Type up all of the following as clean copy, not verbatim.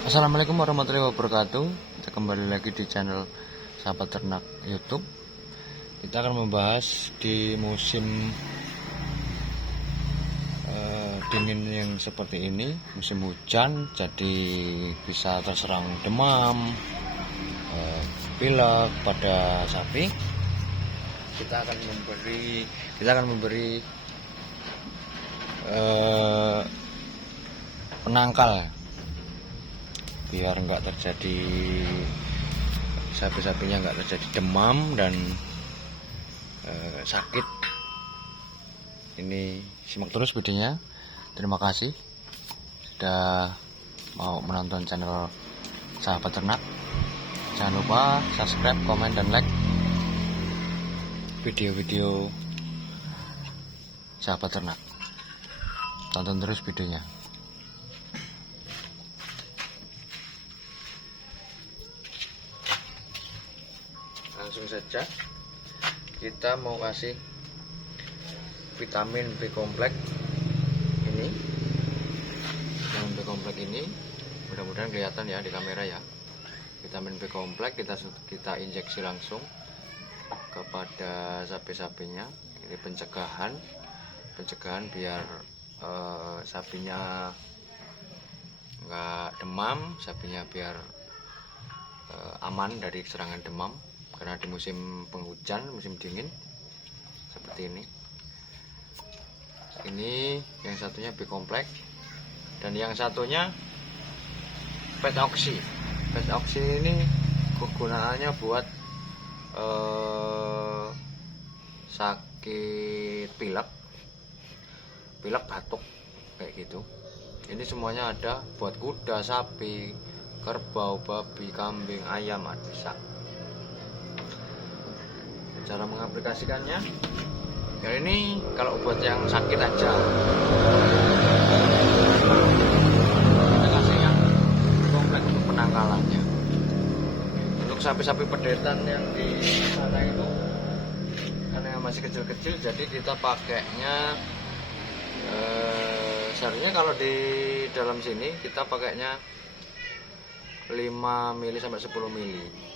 Assalamualaikum warahmatullahi wabarakatuh. Kita kembali lagi di channel Sahabat Ternak YouTube. Kita akan membahas di musim dingin yang seperti ini, musim hujan, jadi bisa terserang demam, pilek pada sapi. Kita akan memberi penangkal biar enggak terjadi sapi-sapinya enggak terjadi demam dan sakit. Ini simak terus videonya. Terima kasih sudah mau menonton channel Sahabat Ternak. Jangan lupa subscribe, komen, dan like video-video Sahabat Ternak. Tonton terus videonya. Langsung saja kita mau kasih vitamin B kompleks ini. Vitamin B kompleks ini mudah-mudahan kelihatan ya di kamera ya. Vitamin B kompleks kita injeksi langsung kepada sapi-sapinya. Ini pencegahan biar sapinya nggak demam, sapinya biar aman dari serangan demam. Karena di musim penghujan, musim dingin seperti ini. Ini yang satunya B kompleks dan yang satunya Pet Oxy. Pet Oxy ini kegunaannya buat sakit pilek batuk kayak gitu. Ini semuanya ada buat kuda, sapi, kerbau, babi, kambing, ayam, bisa. Cara mengaplikasikannya ya, ini kalau buat yang sakit aja kita kasih yang kompleks untuk penangkalannya. Untuk sapi-sapi pedetan yang di sana itu karena masih kecil-kecil, jadi kita pakainya seharusnya kalau di dalam sini kita pakainya 5 mili sampai 10 mili.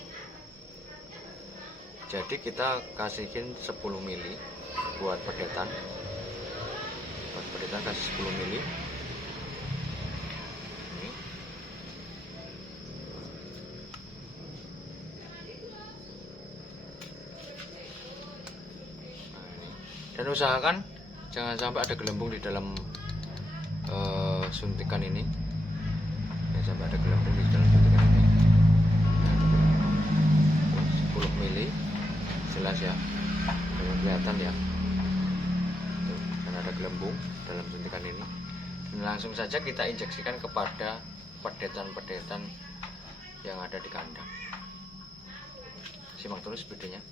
Jadi kita kasihin 10 mili buat pedetan. Buat pedetan kasih 10 mili. Ini. Nah, ini. Dan usahakan jangan sampai ada gelembung di dalam suntikan ini. Jangan sampai ada gelembung di dalam suntikan ini. 10 mili. Jelas ya, kelihatan ya. Tuh, karena ada gelembung dalam suntikan ini. Dan langsung saja kita injeksikan kepada pedetan-pedetan yang ada di kandang. Simak terus videonya.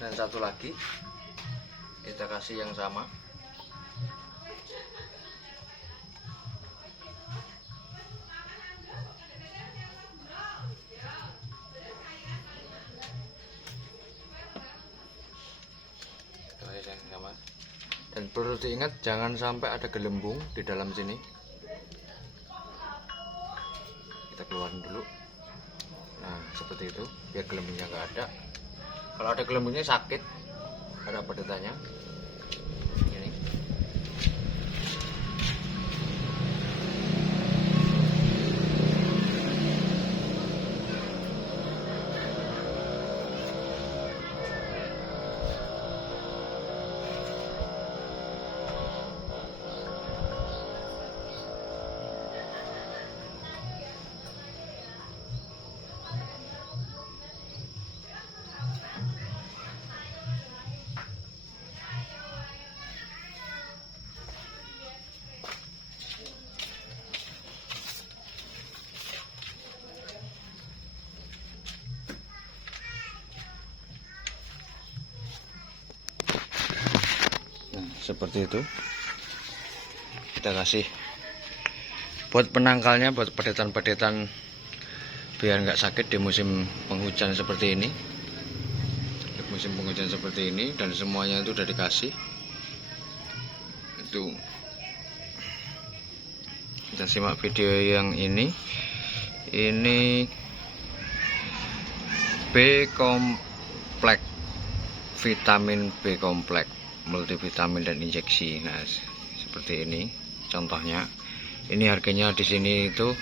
Dan satu lagi kita kasih yang sama. Dan perlu diingat jangan sampai ada gelembung di dalam sini. Kita keluarin dulu. Nah seperti itu biar gelembungnya nggak ada. Kalau ada gelembungnya sakit, ada pedetannya. Ini. seperti itu. Kita kasih buat penangkalnya, buat pedetan-pedetan biar nggak sakit di musim penghujan seperti ini. Di musim penghujan seperti ini, dan semuanya itu udah dikasih. Itu kita simak video yang ini B kompleks, vitamin B kompleks, multivitamin dan injeksi. Nah, seperti ini contohnya. Ini harganya di sini itu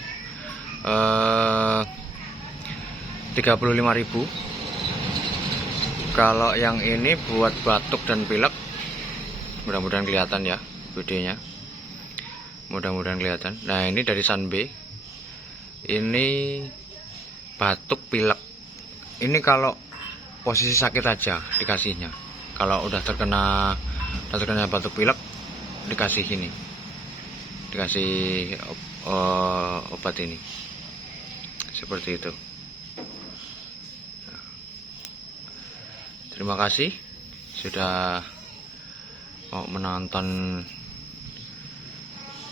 35.000. Kalau yang ini buat batuk dan pilek, mudah-mudahan kelihatan ya videonya. Mudah-mudahan kelihatan. Nah, ini dari Sunbe. Ini batuk pilek. Ini kalau posisi sakit aja dikasihnya. Kalau udah terkena batuk pilek, dikasih ini. Dikasih obat ini. Seperti itu. Terima kasih sudah mau menonton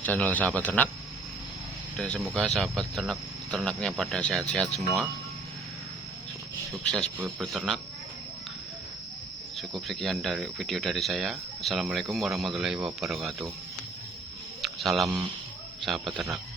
channel Sahabat Ternak, dan semoga sahabat ternaknya pada sehat-sehat semua, sukses berternak. Cukup sekian dari video dari saya. Assalamualaikum warahmatullahi wabarakatuh. Salam Sahabat Ternak.